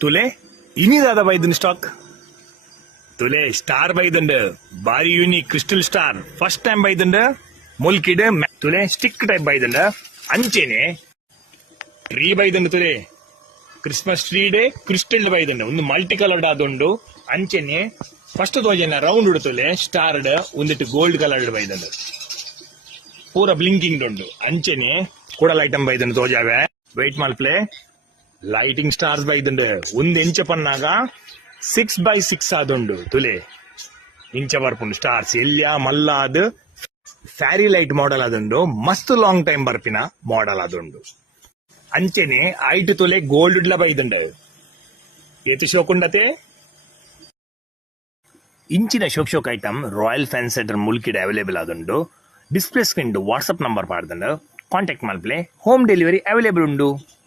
ತುಲೆ ಇನ್ನಿದಾದ ಬೈದನ್ stock ತುಲೆ star ಬೈದಂಡ್ ಬಾರಿ unique crystal star first time ಬೈದಂಡ್ ಮುಲ್ಕಿಡ್ ತುಲೆ ಸ್ಟಿಕ್ ಟೈಪ್ ಬೈದಂಡ್ ಅಂಚೆನೆ ಟ್ರೀ ಬೈದಂಡ್ ತುಲೆ ಕ್ರಿಸ್ಮಸ್ ಟ್ರೀ ಡೇ ಕ್ರಿಸ್ಟಲ್ ಬೈದಂಡ್ ಒಂದು ಮಲ್ಟಿ ಕಲರ್ಡ್ ಆದುಂಡು ಅಂಚೆನೆ ಫಸ್ಟ್ ತೋಜನ ರೌಂಡ್ ಉಡುತ್ತಲೆ ಸ್ಟಾರ್ಡ್ ಒಂದಿಟ್ಟು ಗೋಲ್ಡ್ ಕಲರ್ಡ್ ಬೈದಂಡ್ ಪೂರ ಬ್ಲಿಂಕಿಂಗ್ ಉಂಡು ಅಂಚೆನೆ ಕೂಡಲ್ ಐಟಮ್ ಬೈದಂಡ್ ತೋಜಾವೆ ವೆಯ್ಟ್ ಮಲ್ಪ್ಲೆ ಲೈಟಿಂಗ್ ಸ್ಟಾರ್ಸ್ ಬೈದಂಡ್ ಒಂದ್ ಎಂಚ ಪನ್ನಾಗ 6x6 ಆದುಂಡು ತುಲೆ ಇಂಚ ಬರ್ಪುಂಡು ಸ್ಟಾರ್ಸ್ ಎಲ್ಯ ಮಲ್ಲ ಅದು ಫ್ಯಾರಿ ಲೈಟ್ ಮಾಡೆಲ್ ಆದುಂಡು ಮಸ್ತ್ ಲಾಂಗ್ ಟೈಮ್ ಬರ್ಪಿನ ಮಾಡೆಲ್ ಆದುಂಡು ಅಂಚೆನೆ 8 ತುಲೆ ಗೋಲ್ಡ್ ಇಡ್ಲ ಬೈದಂಡ್ ಏತು ಶೋಕುಂಡತೆ ಇಂಚಿನ ಶೋಕ್ ಐಟಮ್ ರಾಯಲ್ ಫ್ಯಾನ್ ಸೆಂಟರ್ ಮುಲ್ಕಿಡ್ ಅವೈಲೇಬಲ್ ಆದುಂಡು ಡಿಸ್ಪ್ಲೇ ಸ್ಕ್ರೀನ್ ವಾಟ್ಸ್ಆಪ್ ನಂಬರ್ ಪಾಡ್ದಂಡು ಕಾಂಟ್ಯಾಕ್ಟ್ ಮಲ್ಪ್ಲೆ ಹೋಮ್ ಡೆಲಿವರಿ ಅವೈಲೇಬಲ್ ಉಂಡು.